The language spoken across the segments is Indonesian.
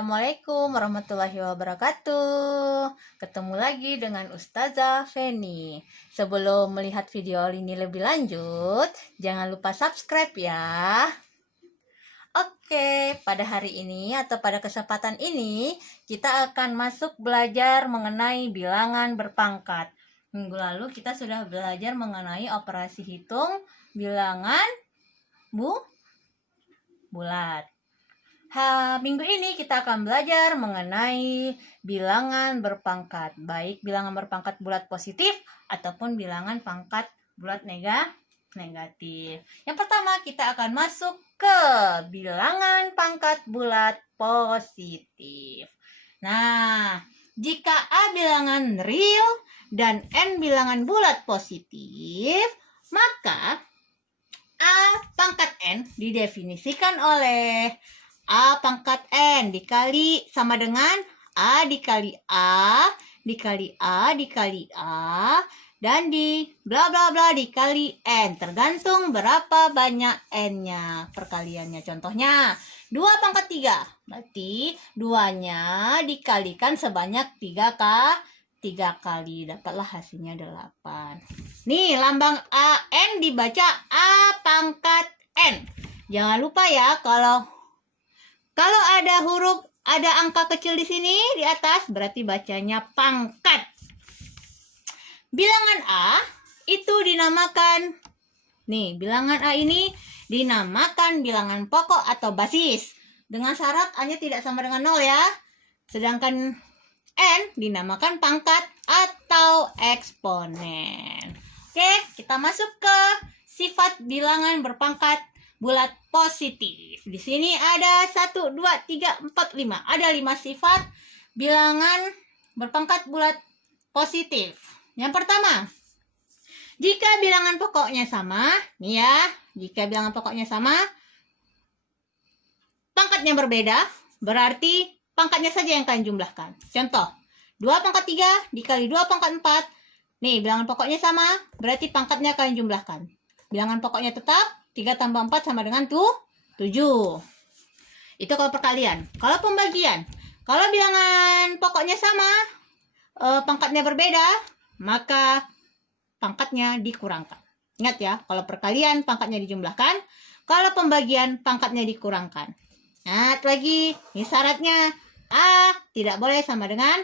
Assalamualaikum warahmatullahi wabarakatuh. Ketemu lagi dengan Ustazah Feni. Sebelum melihat video ini lebih lanjut, jangan lupa subscribe ya. Oke, pada hari ini atau pada kesempatan ini kita akan masuk belajar mengenai bilangan berpangkat. Minggu lalu kita sudah belajar mengenai operasi hitung bilangan bulat. Minggu ini kita akan belajar mengenai bilangan berpangkat, baik bilangan berpangkat bulat positif ataupun bilangan pangkat bulat negatif. Yang pertama kita akan masuk ke bilangan pangkat bulat positif. Nah, jika A bilangan real dan N bilangan bulat positif, maka A pangkat N didefinisikan oleh A pangkat N dikali sama dengan A dikali A dikali A dikali A dan di bla bla bla dikali N, tergantung berapa banyak N-nya perkaliannya. Contohnya 2 pangkat 3, berarti 2-nya dikalikan sebanyak 3 kali, dapatlah hasilnya 8. Nih lambang AN dibaca A pangkat N. Jangan lupa ya, kalau ada angka kecil di sini di atas, berarti bacanya pangkat. Bilangan A itu dinamakan, bilangan A ini dinamakan bilangan pokok atau basis. Dengan syarat A-nya tidak sama dengan 0 ya. Sedangkan N dinamakan pangkat atau eksponen. Oke, kita masuk ke sifat bilangan berpangkat bulat positif. Di sini ada 1, 2, 3, 4, 5. Ada 5 sifat bilangan berpangkat bulat positif. Yang pertama, jika bilangan pokoknya sama, jika bilangan pokoknya sama, pangkatnya berbeda, berarti pangkatnya saja yang kalian jumlahkan. Contoh, 2 pangkat 3 dikali 2 pangkat 4. Bilangan pokoknya sama, berarti pangkatnya kalian jumlahkan. Bilangan pokoknya tetap 3 tambah 4 sama dengan 7. Itu kalau perkalian. Kalau pembagian, kalau bilangan pokoknya sama, pangkatnya berbeda, maka pangkatnya dikurangkan. Ingat ya, kalau perkalian pangkatnya dijumlahkan, kalau pembagian pangkatnya dikurangkan. Nah, lagi, ini syaratnya A tidak boleh sama dengan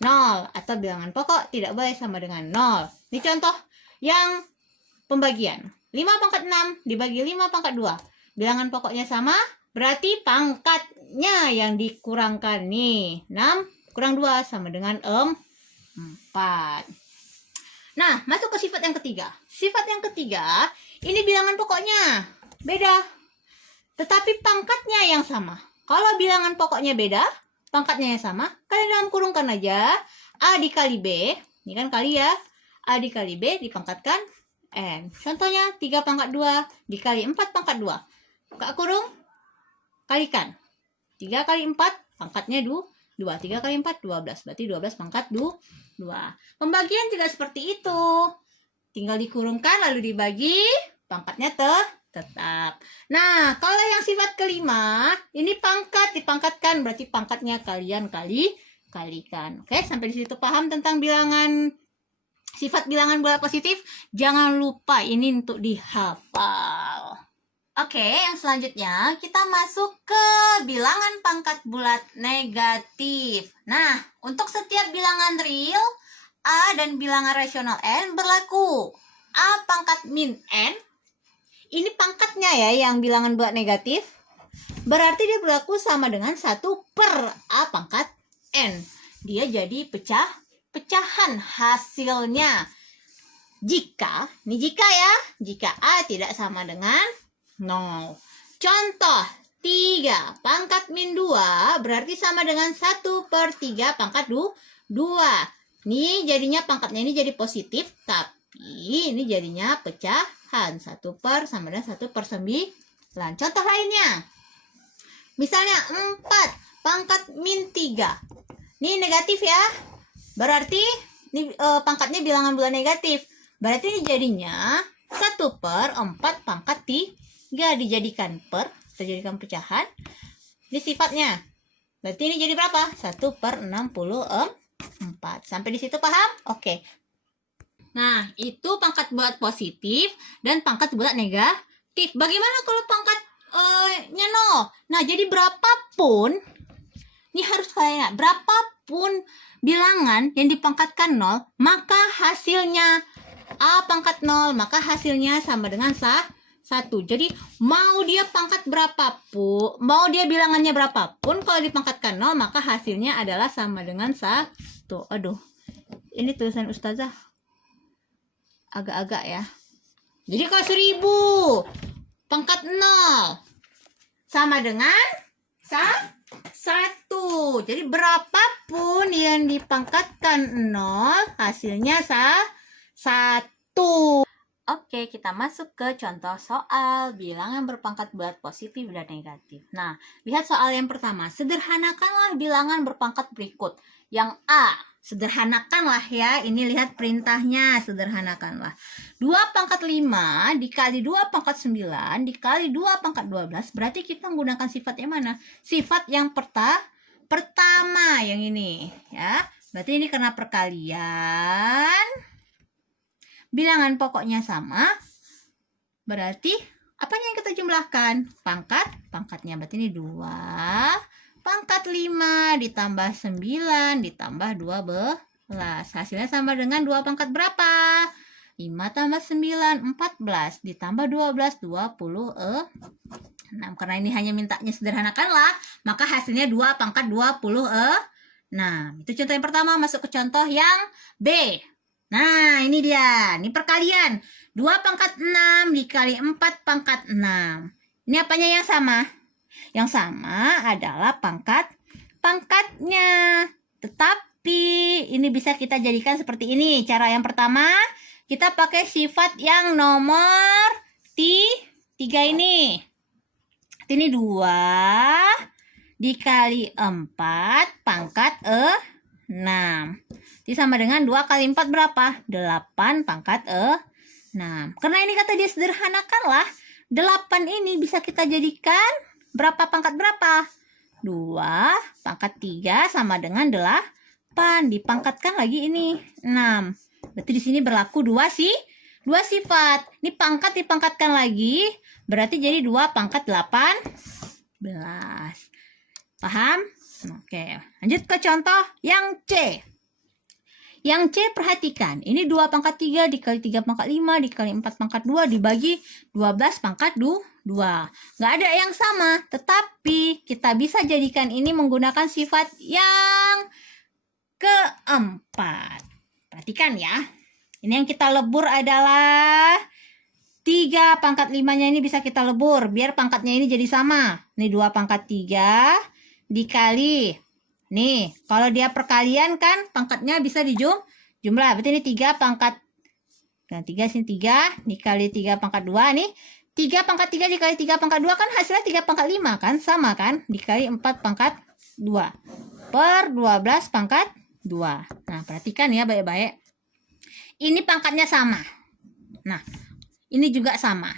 0 atau bilangan pokok tidak boleh sama dengan 0. Ini contoh yang pembagian. 5 pangkat 6 dibagi 5 pangkat 2. Bilangan pokoknya sama, berarti pangkatnya yang dikurangkan nih. 6 kurang 2 sama dengan 4. Nah, masuk ke sifat yang ketiga. Sifat yang ketiga, ini bilangan pokoknya beda, tetapi pangkatnya yang sama. Kalau bilangan pokoknya beda, pangkatnya yang sama, kalian dalam kurungkan aja. A dikali B, ini kan kali ya. A dikali B dipangkatkan N. Contohnya 3 pangkat 2 dikali 4 pangkat 2. Buka kurung, kalikan. 3 kali 4 pangkatnya 2. 3 kali 4 12. Berarti 12 pangkat 2. Pembagian juga seperti itu. Tinggal dikurungkan lalu dibagi, pangkatnya tetap. Nah, kalau yang sifat kelima, ini pangkat dipangkatkan, berarti pangkatnya kalian kalikan. Oke, sampai di situ paham tentang sifat bilangan bulat positif? Jangan lupa ini untuk dihafal. Oke, yang selanjutnya kita masuk ke bilangan pangkat bulat negatif. Nah, untuk setiap bilangan real A dan bilangan rasional N berlaku. A pangkat min N, ini pangkatnya ya yang bilangan bulat negatif. Berarti dia berlaku sama dengan 1 per A pangkat N. Dia jadi pecahan hasilnya jika A tidak sama dengan 0. Contoh 3 pangkat min 2 berarti sama dengan 1 per 3 pangkat 2. Ini jadinya pangkatnya ini jadi positif, tapi ini jadinya pecahan. 1 per sama dengan 1 per 9. Contoh lainnya, misalnya 4 pangkat min 3. Ini negatif ya, berarti ini pangkatnya bilangan bulat negatif. Berarti ini jadinya 1 per 4 pangkat 3 dijadikan per, kita jadikan pecahan. Ini sifatnya Berarti ini jadi berapa? 1/64. Sampai di situ paham? Oke. Nah, itu pangkat bulat positif dan pangkat bulat negatif. Bagaimana kalau pangkatnya 0? Nah, jadi berapapun, ini harus kalian ingat, berapapun bilangan yang dipangkatkan 0, maka hasilnya A pangkat 0, maka hasilnya sama dengan 1. Jadi, mau dia pangkat berapapun, mau dia bilangannya berapapun, kalau dipangkatkan 0, maka hasilnya adalah sama dengan 1. Aduh, ini tulisan Ustazah agak-agak ya. Jadi kalau 1000 pangkat 0 sama dengan 1. Jadi berapapun yang dipangkatkan 0, hasilnya 1. Oke, kita masuk ke contoh soal bilangan berpangkat bulat positif dan negatif. Nah, lihat soal yang pertama. Sederhanakanlah bilangan berpangkat berikut. Yang A, sederhanakanlah ya. Ini lihat perintahnya, sederhanakanlah. 2 pangkat 5 dikali 2 pangkat 9 dikali 2 pangkat 12. Berarti kita menggunakan sifat yang mana? Sifat yang pertama, yang ini ya. Berarti ini karena perkalian. Bilangan pokoknya sama, berarti apanya yang kita jumlahkan? Pangkatnya. Berarti ini 2 pangkat 5 ditambah 9 ditambah 12. Hasilnya sama dengan 2 pangkat berapa? 5 tambah 9, 14 ditambah 12, 26. Karena ini hanya mintanya sederhanakanlah, maka hasilnya 2 pangkat 26. Itu contoh yang pertama. Masuk ke contoh yang B. Nah, ini dia. Ini perkalian. 2 pangkat 6 dikali 4 pangkat 6. Ini apanya yang sama? Yang sama adalah pangkatnya. Tetapi ini bisa kita jadikan seperti ini. Cara yang pertama, kita pakai sifat yang nomor 3 ini. Ini 2 dikali 4 pangkat 6. Ini sama dengan 2 kali 4 berapa? 8 pangkat 6. Karena ini kata dia sederhanakanlah, 8 ini bisa kita jadikan berapa pangkat berapa? 2 pangkat 3 sama dengan 8. Dipangkatkan lagi ini 6. Berarti di sini berlaku 2 sifat. Ini pangkat dipangkatkan lagi, berarti jadi 2 pangkat 18. Paham? Oke, lanjut ke contoh yang C. Yang C perhatikan, ini 2 pangkat 3 dikali 3 pangkat 5 dikali 4 pangkat 2 dibagi 12 pangkat 2. Nggak ada yang sama, tetapi kita bisa jadikan ini menggunakan sifat yang keempat. Perhatikan ya, ini yang kita lebur adalah 3 pangkat 5-nya ini bisa kita lebur, biar pangkatnya ini jadi sama. Ini 2 pangkat 3 dikali, nih kalau dia perkalian kan pangkatnya bisa dijumlah, berarti ini 3 pangkat, nah 3 sini 3 dikali 3 pangkat 2, nih 3 pangkat 3 dikali 3 pangkat 2 kan hasilnya 3 pangkat 5 kan, sama kan, dikali 4 pangkat 2 per 12 pangkat 2. Nah perhatikan ya baik-baik, ini pangkatnya sama, nah ini juga sama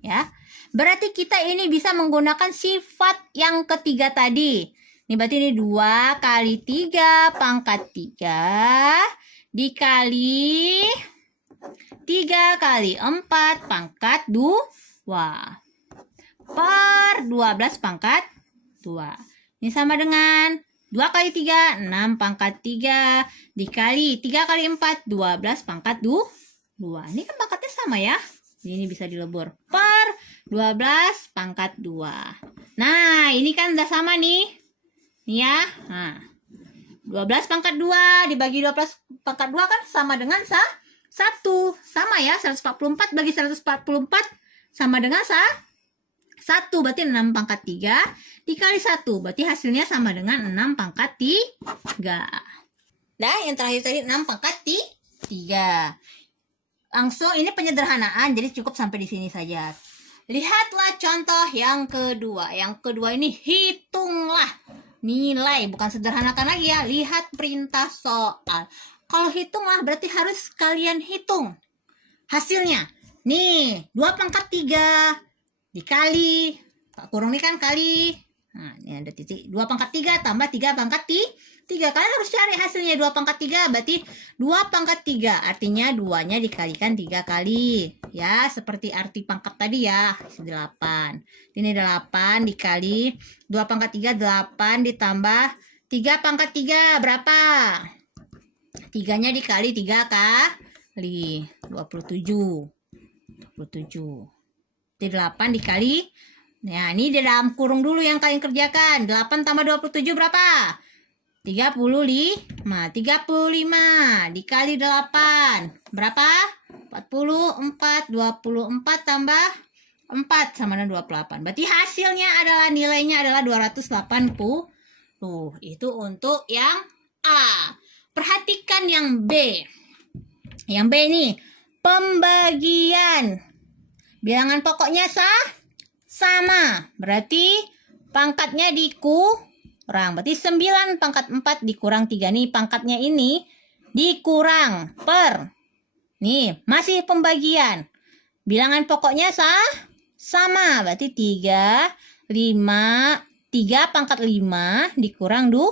ya. Berarti kita ini bisa menggunakan sifat yang ketiga tadi. Ini berarti ini 2 kali 3 pangkat 3 dikali 3 kali 4 pangkat 2 per 12 pangkat 2. Ini sama dengan 2 kali 3, 6 pangkat 3 dikali 3 kali 4, 12 pangkat 2. Ini kan pangkatnya sama ya. Ini bisa dilebur per 12 pangkat 2. Nah, ini kan udah sama nih. Nih ya. Nah, 12 pangkat 2 dibagi 12 pangkat 2 kan sama dengan 1. Sama ya, 144 bagi 144 sama dengan 1. Berarti 6 pangkat 3 dikali 1. Berarti hasilnya sama dengan 6 pangkat 3. Nah, yang terakhir tadi 6 pangkat 3. Langsung ini penyederhanaan, jadi cukup sampai di sini saja. Lihatlah contoh yang kedua. Yang kedua ini hitunglah nilai, bukan sederhanakan lagi ya. Lihat perintah soal. Kalau hitunglah berarti harus kalian hitung hasilnya. Nih, 2 pangkat 3 dikali, kurung ini kan kali. Nah, ini ada titik. 2 pangkat 3 tambah 3 pangkat 3. Kalian harus cari hasilnya 2 pangkat 3. Berarti 2 pangkat 3. Artinya 2-nya dikalikan 3 kali. Ya, seperti arti pangkat tadi ya. 8. Ini 8 dikali 2 pangkat 3, 8 ditambah 3 pangkat 3. Berapa? 3-nya dikali 3 kali 27. 27. 8 dikali. Nah, ini di dalam kurung dulu yang kalian kerjakan. 8 tambah 27 berapa? 35. 35 dikali 8. Berapa? 44. 24 tambah 4 sama dengan 28. Berarti hasilnya adalah nilainya adalah 280. Tuh, itu untuk yang A. Perhatikan yang B. Yang B ini pembagian. Bilangan pokoknya sama. Berarti pangkatnya dikurang. Berarti 9 pangkat 4 dikurang 3. Nih pangkatnya ini dikurang per. Nih masih pembagian. Bilangan pokoknya sama. Berarti 3 pangkat 5 dikurang 2.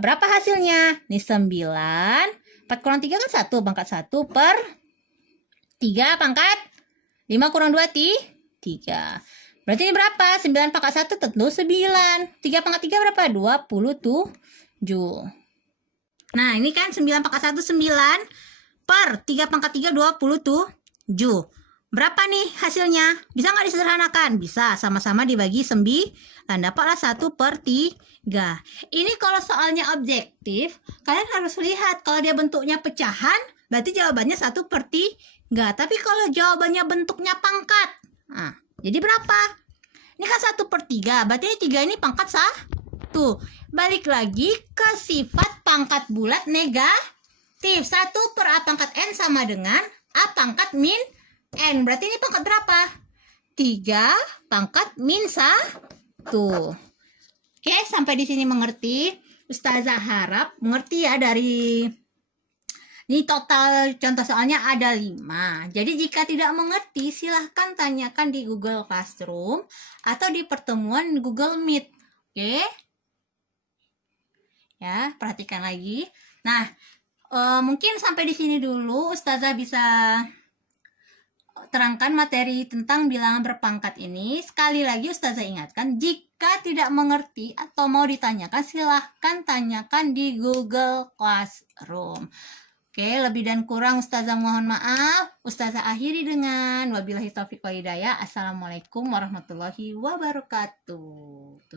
Berapa hasilnya? Nih 9. 4 kurang 3 kan 1. Pangkat 1 per 3 pangkat 5 kurang 2 3. Berarti ini berapa? 9 pangkat 1 tentu 9. 3 pangkat 3 berapa? 27. Nah, ini kan 9 pangkat 1 9 per 3 pangkat 3 27. Berapa nih hasilnya? Bisa nggak disederhanakan? Bisa, sama-sama dibagi 9. Dapatlah 1 per 3. Ini kalau soalnya objektif, kalian harus lihat kalau dia bentuknya pecahan, berarti jawabannya 1 per 3. Tapi kalau jawabannya bentuknya pangkat, nah, jadi berapa? Ini kan 1 per 3. Berarti ini 3 ini pangkat 1. Balik lagi ke sifat pangkat bulat negatif. 1 per A pangkat N sama dengan A pangkat min N. Berarti ini pangkat berapa? 3 pangkat min 1. Oke, sampai di sini mengerti? Ustazah harap mengerti ya dari... Ini total contoh soalnya ada 5. Jadi jika tidak mengerti silahkan tanyakan di Google Classroom atau di pertemuan Google Meet. Oke? Ya, perhatikan lagi. Nah, mungkin sampai di sini dulu Ustazah bisa terangkan materi tentang bilangan berpangkat ini. Sekali lagi Ustazah ingatkan, jika tidak mengerti atau mau ditanyakan silahkan tanyakan di Google Classroom. Oke, lebih dan kurang Ustazah mohon maaf. Ustazah akhiri dengan wabillahi taufiq wal hidayah. Assalamualaikum warahmatullahi wabarakatuh.